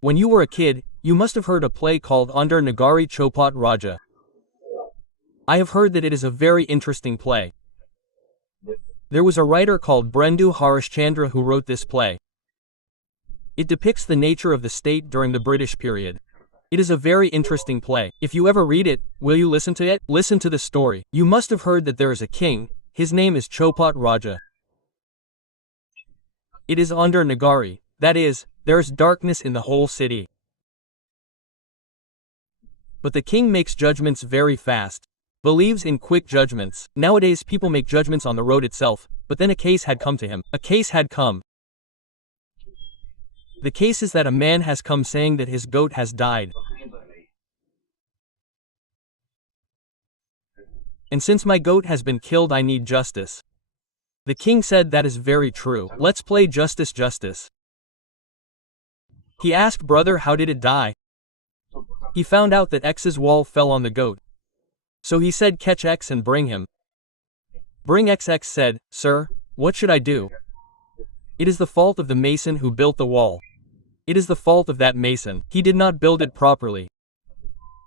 When you were a kid, you must have heard a play called Andher Nagari Chaupat Raja. I have heard that it is a very interesting play. There was a writer called Brendu Harishchandra who wrote this play. It depicts the nature of the state during the British period. It is a very interesting play. If you ever read it, will you listen to it? Listen to the story. You must have heard that there is a king. His name is Chaupat Raja. It is Andher Nagari, that is, there is darkness in the whole city. But the king makes judgments very fast. Believes in quick judgments. Nowadays people make judgments on the road itself, but then a case had come to him. A case had come. The case is that a man has come saying that his goat has died. And since my goat has been killed, I need justice. The king said, that is very true. Let's play justice, justice. He asked, brother, how did it die? He found out that X's wall fell on the goat. So he said, catch X and bring him. Bring X. X said, sir, what should I do? It is the fault of the mason who built the wall. It is the fault of that mason. He did not build it properly.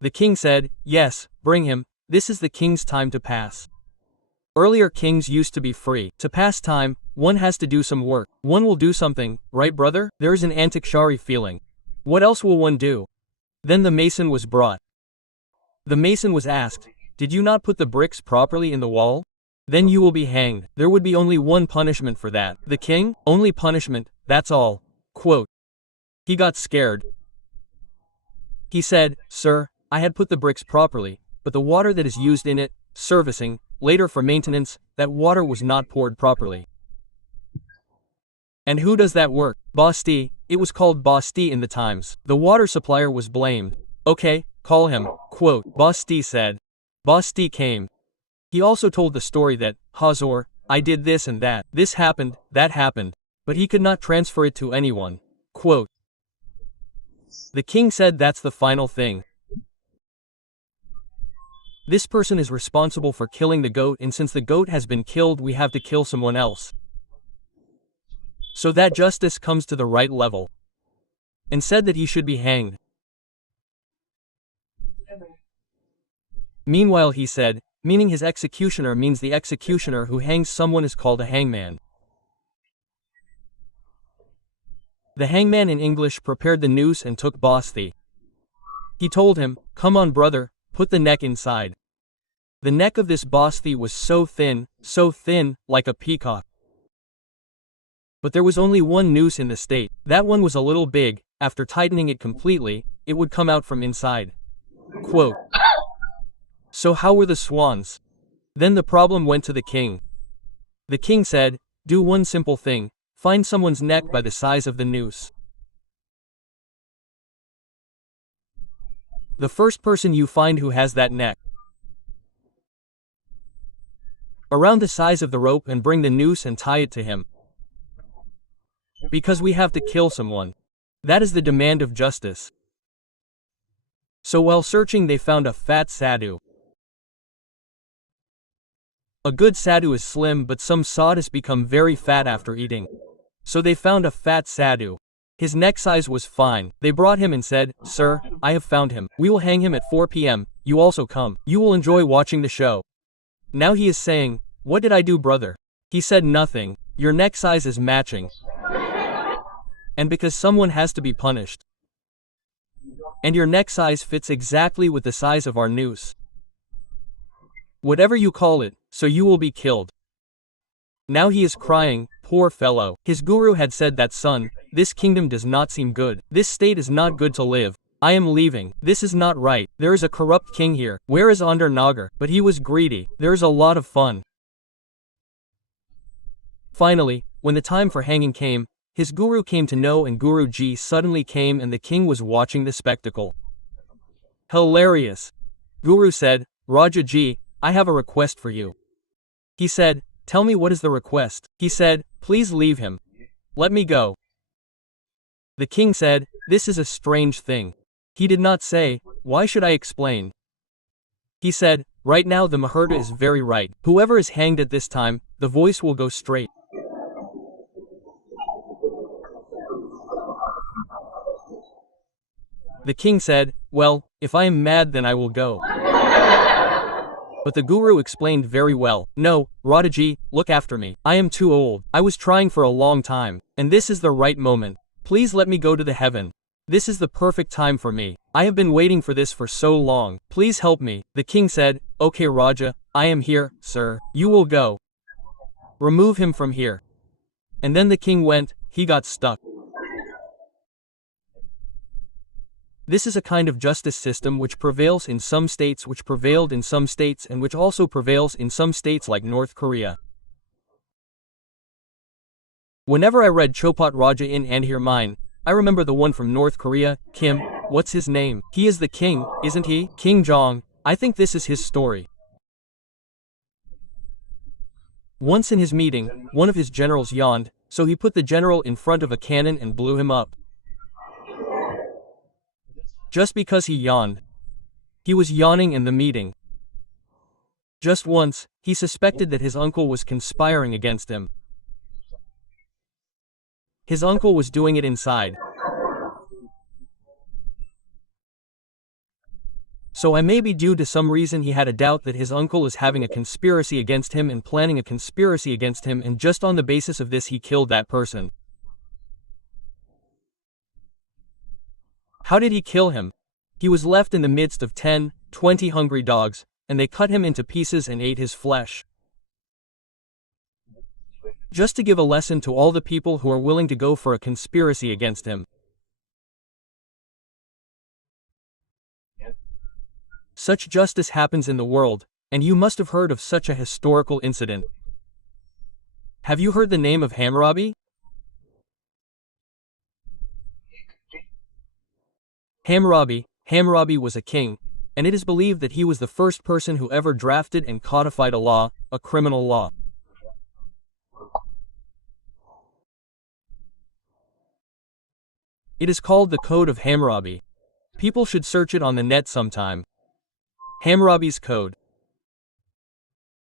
The king said, yes, bring him. This is the king's time to pass. Earlier kings used to be free. To pass time, one has to do some work. One will do something, right brother? There is an antik-shari feeling. What else will one do? Then the mason was brought. The mason was asked, did you not put the bricks properly in the wall? Then you will be hanged. There would be only one punishment for that. The king? Only punishment, that's all. Quote. He got scared. He said, sir, I had put the bricks properly, but the water that is used in it, servicing, later for maintenance, that water was not poured properly. And who does that work? Basti. It was called Basti in the times. The water supplier was blamed. Okay, call him. Quote. Basti said. Basti came. He also told the story that, Hazor, I did this and that. This happened, that happened. But he could not transfer it to anyone. Quote. The king said, that's the final thing. This person is responsible for killing the goat, and since the goat has been killed, we have to kill someone else. So that justice comes to the right level. And said that he should be hanged. Meanwhile he said, meaning his executioner means the executioner who hangs someone is called a hangman. The hangman in English prepared the noose and took Basti. He told him, come on brother, put the neck inside. The neck of this Basti was so thin, like a peacock. But there was only one noose in the state. That one was a little big. After tightening it completely, it would come out from inside. Quote. So how were the swans? Then the problem went to the king. The king said, do one simple thing. Find someone's neck by the size of the noose. The first person you find who has that neck around the size of the rope, and bring the noose and tie it to him. Because we have to kill someone. That is the demand of justice. So while searching they found a fat sadhu. A good sadhu is slim, but some sadhus become very fat after eating. So they found a fat sadhu. His neck size was fine. They brought him and said, sir, I have found him. We will hang him at 4 p.m. You also come. You will enjoy watching the show. Now he is saying, what did I do, brother? He said, nothing. Your neck size is matching. And because someone has to be punished. And your neck size fits exactly with the size of our noose. Whatever you call it, so you will be killed. Now he is crying, poor fellow. His guru had said that, son, this kingdom does not seem good. This state is not good to live. I am leaving. This is not right. There is a corrupt king here. Where is Andher Nagar? But he was greedy. There is a lot of fun. Finally, when the time for hanging came, his guru came to know, and Guru Ji suddenly came, and the king was watching the spectacle. Hilarious. Guru said, Raja Ji, I have a request for you. He said, tell me, what is the request? He said, please leave him. Let me go. The king said, this is a strange thing. He did not say, why should I explain? He said, right now the Muhurta is very right. Whoever is hanged at this time, the voice will go straight. The king said, "Well, if I am mad then I will go." But the guru explained very well, "No, Radhaji, look after me. I am too old. I was trying for a long time, and this is the right moment. Please let me go to the heaven. This is the perfect time for me. I have been waiting for this for so long. Please help me." The king said, "Okay Raja, I am here, sir. You will go. Remove him from here." And then the king went, he got stuck. This is a kind of justice system which prevails in some states, which prevailed in some states, and which also prevails in some states like North Korea. Whenever I read Chaupat Raja in Andher mine, I remember the one from North Korea, Kim, what's his name? He is the king, isn't he? King Jong. I think this is his story. Once in his meeting, one of his generals yawned, so he put the general in front of a cannon and blew him up. Just because he yawned. He was yawning in the meeting. Just once, he suspected that his uncle was conspiring against him. His uncle was doing it inside. So maybe due to some reason he had a doubt that his uncle is having a conspiracy against him and planning a conspiracy against him, and just on the basis of this he killed that person. How did he kill him? He was left in the midst of 10, 20 hungry dogs, and they cut him into pieces and ate his flesh. Just to give a lesson to all the people who are willing to go for a conspiracy against him. Such justice happens in the world, and you must have heard of such a historical incident. Have you heard the name of Hammurabi? Hammurabi was a king, and it is believed that he was the first person who ever drafted and codified a law, a criminal law. It is called the Code of Hammurabi. People should search it on the net sometime. Hammurabi's Code.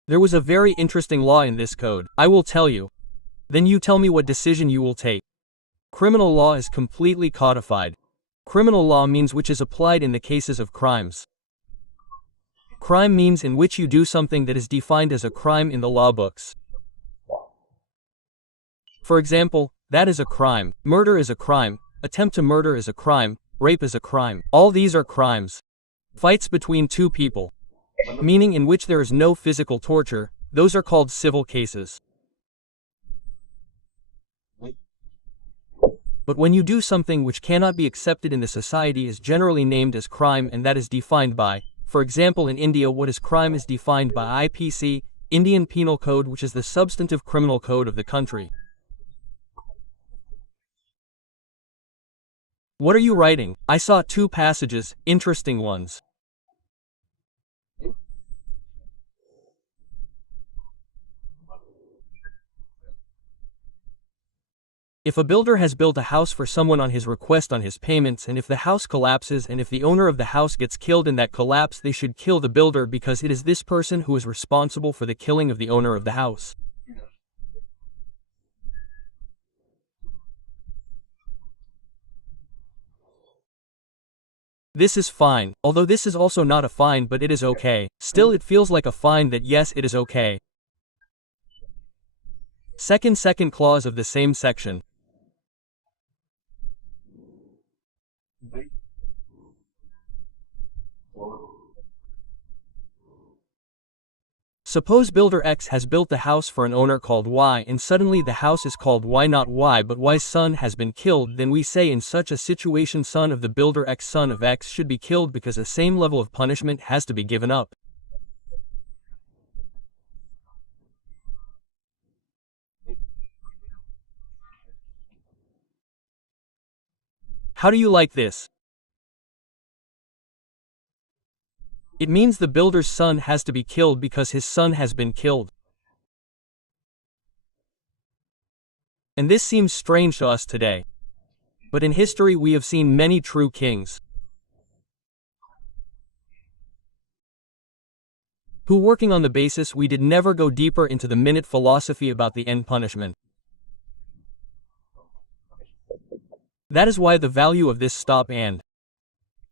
There was a very interesting law in this code. I will tell you. Then you tell me what decision you will take. Criminal law is completely codified. Criminal law means which is applied in the cases of crimes. Crime means in which you do something that is defined as a crime in the law books. For example, that is a crime. Murder is a crime. Attempt to murder is a crime. Rape is a crime. All these are crimes. Fights between two people, meaning in which there is no physical torture, those are called civil cases. But when you do something which cannot be accepted in the society is generally named as crime, and that is defined by, for example in India what is crime is defined by IPC, Indian Penal Code, which is the substantive criminal code of the country. What are you writing? I saw 2 passages, interesting ones. If a builder has built a house for someone on his request on his payments, and if the house collapses and if the owner of the house gets killed in that collapse, they should kill the builder because it is this person who is responsible for the killing of the owner of the house. This is fine, although this is also not a fine, but it is okay. Still it feels like a fine that yes, it is okay. Second clause of the same section. Suppose builder X has built the house for an owner called Y, and suddenly the house is called Y, not Y but Y's son has been killed, then we say in such a situation son of the builder X son of X should be killed because the same level of punishment has to be given up. How do you like this? It means the builder's son has to be killed because his son has been killed. And this seems strange to us today. But in history we have seen many true kings who, working on the basis we did, never go deeper into the minute philosophy about the end punishment. That is why the value of this stop and